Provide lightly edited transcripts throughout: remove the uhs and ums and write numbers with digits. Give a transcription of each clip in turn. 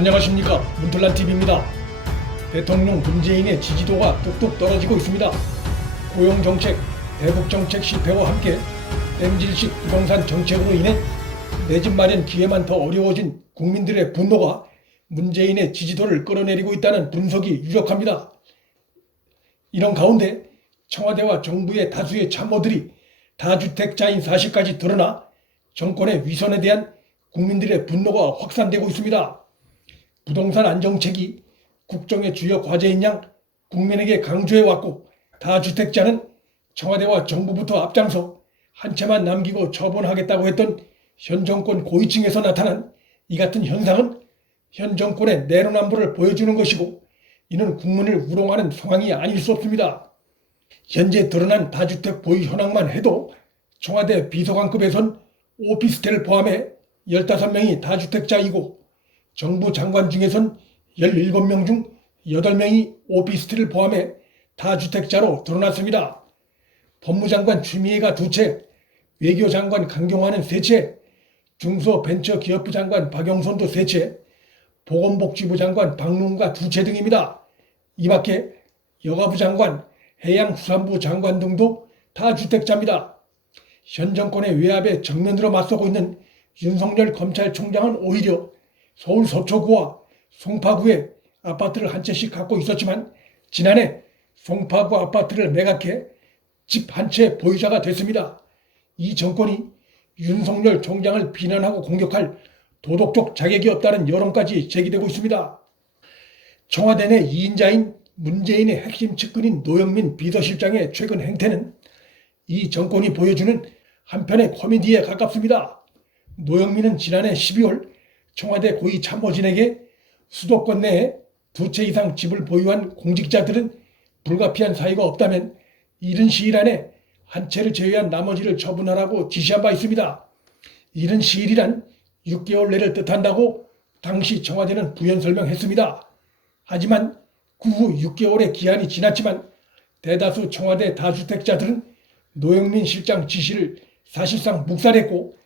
안녕하십니까, 문틀란TV입니다. 대통령 문재인의 지지도가 뚝뚝 떨어지고 있습니다. 고용정책, 대북정책 실패와 함께 땜질식 부동산 정책으로 인해 내 집 마련 기회만 더 어려워진 국민들의 분노가 문재인의 지지도를 끌어내리고 있다는 분석이 유력합니다. 이런 가운데 청와대와 정부의 다수의 참모들이 다주택자인 사실까지 드러나 정권의 위선에 대한 국민들의 분노가 확산되고 있습니다. 부동산 안정책이 국정의 주요 과제인 양 국민에게 강조해왔고, 다주택자는 청와대와 정부부터 앞장서 한 채만 남기고 처분하겠다고 했던 현 정권 고위층에서 나타난 이 같은 현상은 현 정권의 내로남불을 보여주는 것이고, 이는 국민을 우롱하는 상황이 아닐 수 없습니다. 현재 드러난 다주택 보유 현황만 해도 청와대 비서관급에선 오피스텔을 포함해 15명이 다주택자이고, 정부 장관 중에선 17명 중 8명이 오피스텔을 포함해 다주택자로 드러났습니다. 법무장관 추미애가 2채, 외교장관 강경화는 3채, 중소벤처기업부 장관 박영선도 3채, 보건복지부 장관 박능우가 2채 등입니다. 이 밖에 여가부 장관, 해양수산부 장관 등도 다주택자입니다. 현 정권의 외압에 정면으로 맞서고 있는 윤석열 검찰총장은 오히려 서울 서초구와 송파구에 아파트를 한 채씩 갖고 있었지만, 지난해 송파구 아파트를 매각해 집 한 채 보유자가 됐습니다. 이 정권이 윤석열 총장을 비난하고 공격할 도덕적 자격이 없다는 여론까지 제기되고 있습니다. 청와대 내 2인자인 문재인의 핵심 측근인 노영민 비서실장의 최근 행태는 이 정권이 보여주는 한편의 코미디에 가깝습니다. 노영민은 지난해 12월 청와대 고위 참모진에게 수도권 내에 2채 이상 집을 보유한 공직자들은 불가피한 사유가 없다면 이른 시일 안에 한 채를 제외한 나머지를 처분하라고 지시한 바 있습니다. 이른 시일이란 6개월 내를 뜻한다고 당시 청와대는 부연 설명했습니다. 하지만 그 후 6개월의 기한이 지났지만 대다수 청와대 다주택자들은 노영민 실장 지시를 사실상 묵살했고,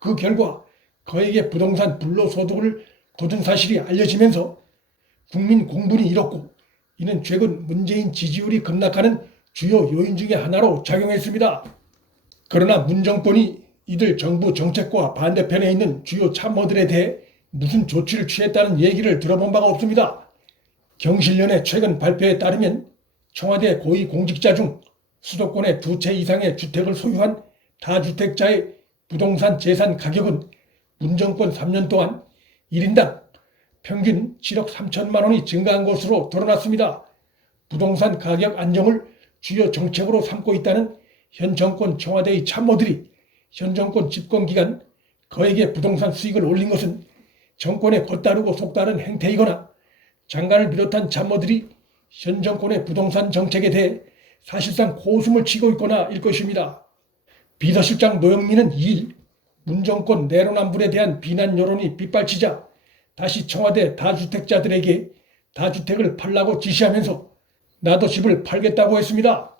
그 결과 그에게 부동산 불로소득을 거둔 사실이 알려지면서 국민 공분이 일었고, 이는 최근 문재인 지지율이 급락하는 주요 요인 중의 하나로 작용했습니다. 그러나 문 정권이 이들 정부 정책과 반대편에 있는 주요 참모들에 대해 무슨 조치를 취했다는 얘기를 들어본 바가 없습니다. 경실련의 최근 발표에 따르면 청와대 고위 공직자 중 수도권에 2채 이상의 주택을 소유한 다주택자의 부동산 재산 가격은 문 정권 3년 동안 1인당 평균 7억 3천만 원이 증가한 것으로 드러났습니다. 부동산 가격 안정을 주요 정책으로 삼고 있다는 현 정권 청와대의 참모들이 현 정권 집권 기간 그에게 부동산 수익을 올린 것은 정권에 겉다르고 속다른 행태이거나, 장관을 비롯한 참모들이 현 정권의 부동산 정책에 대해 사실상 코웃음을 치고 있거나 일 것입니다. 비서실장 노영민은 2일 문 정권 내로남불에 대한 비난 여론이 빗발치자 다시 청와대 다주택자들에게 다주택을 팔라고 지시하면서 나도 집을 팔겠다고 했습니다.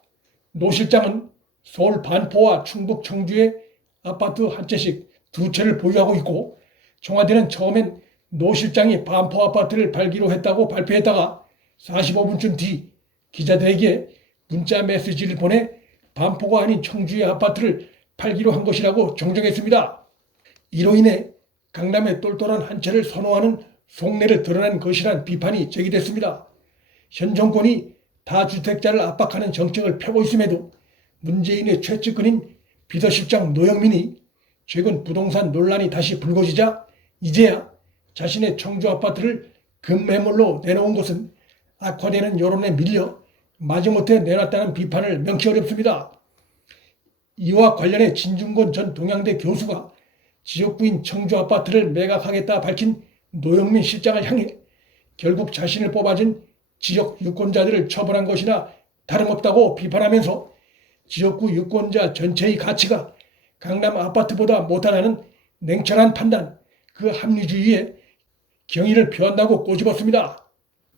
노 실장은 서울 반포와 충북 청주에 아파트 한 채씩 2채를 보유하고 있고, 청와대는 처음엔 노 실장이 반포 아파트를 팔기로 했다고 발표했다가 45분쯤 뒤 기자들에게 문자 메시지를 보내 반포가 아닌 청주의 아파트를 팔기로 한 것이라고 정정했습니다. 이로 인해 강남의 똘똘한 한 채를 선호하는 속내를 드러낸 것이란 비판이 제기됐습니다. 현 정권이 다주택자를 압박하는 정책을 펴고 있음에도 문재인의 최측근인 비서실장 노영민이 최근 부동산 논란이 다시 불거지자 이제야 자신의 청주 아파트를 급매물로 내놓은 것은 악화되는 여론에 밀려 마지못해 내놨다는 비판을 명키 어렵습니다. 이와 관련해 진중권 전 동양대 교수가 지역구인 청주 아파트를 매각하겠다 밝힌 노영민 실장을 향해 결국 자신을 뽑아준 지역 유권자들을 처벌한 것이나 다름없다고 비판하면서 지역구 유권자 전체의 가치가 강남 아파트보다 못하다는 냉철한 판단, 그 합리주의에 경의를 표한다고 꼬집었습니다.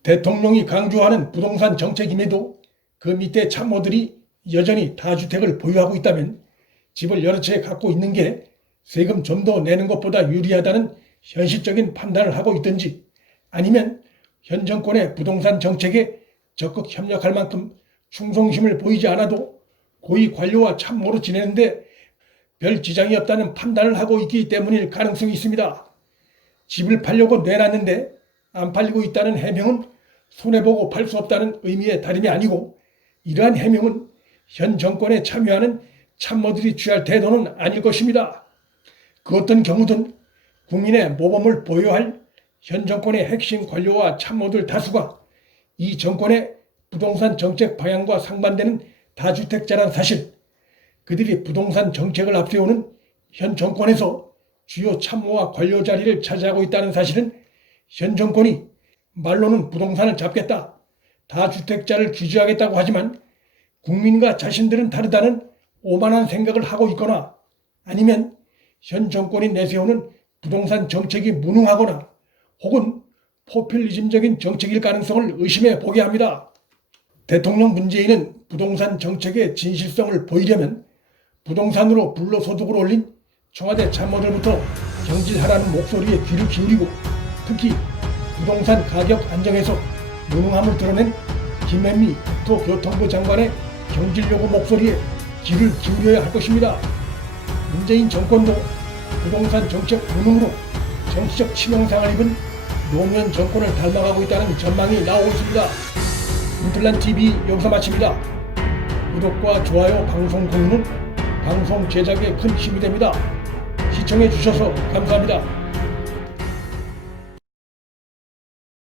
대통령이 강조하는 부동산 정책임에도 그 밑에 참모들이 여전히 다주택을 보유하고 있다면 집을 여러 채 갖고 있는 게 세금 좀 더 내는 것보다 유리하다는 현실적인 판단을 하고 있든지, 아니면 현 정권의 부동산 정책에 적극 협력할 만큼 충성심을 보이지 않아도 고위 관료와 참모로 지내는데 별 지장이 없다는 판단을 하고 있기 때문일 가능성이 있습니다. 집을 팔려고 내놨는데 안 팔리고 있다는 해명은 손해보고 팔 수 없다는 의미의 다름이 아니고, 이러한 해명은 현 정권에 참여하는 참모들이 취할 태도는 아닐 것입니다. 그 어떤 경우든 국민의 모범을 보여야 할 현 정권의 핵심 관료와 참모들 다수가 이 정권의 부동산 정책 방향과 상반되는 다주택자란 사실, 그들이 부동산 정책을 앞세우는 현 정권에서 주요 참모와 관료 자리를 차지하고 있다는 사실은 현 정권이 말로는 부동산을 잡겠다, 다주택자를 규제하겠다고 하지만 국민과 자신들은 다르다는 오만한 생각을 하고 있거나, 아니면 현 정권이 내세우는 부동산 정책이 무능하거나 혹은 포퓰리즘적인 정책일 가능성을 의심해 보게 합니다. 대통령 문재인은 부동산 정책의 진실성을 보이려면 부동산으로 불로소득을 올린 청와대 참모들부터 경질하라는 목소리에 귀를 기울이고, 특히 부동산 가격 안정에서 무능함을 드러낸 김현미 국토교통부 장관의 경질 요구 목소리에 귀를 기울여야 할 것입니다. 문재인 정권도 부동산 정책 무능으로 정치적 치명상을 입은 노무현 정권을 닮아가고 있다는 전망이 나오고 있습니다. 인틀란TV 여기서 마칩니다. 구독과 좋아요, 방송 공유는 방송 제작에 큰 힘이 됩니다. 시청해 주셔서 감사합니다.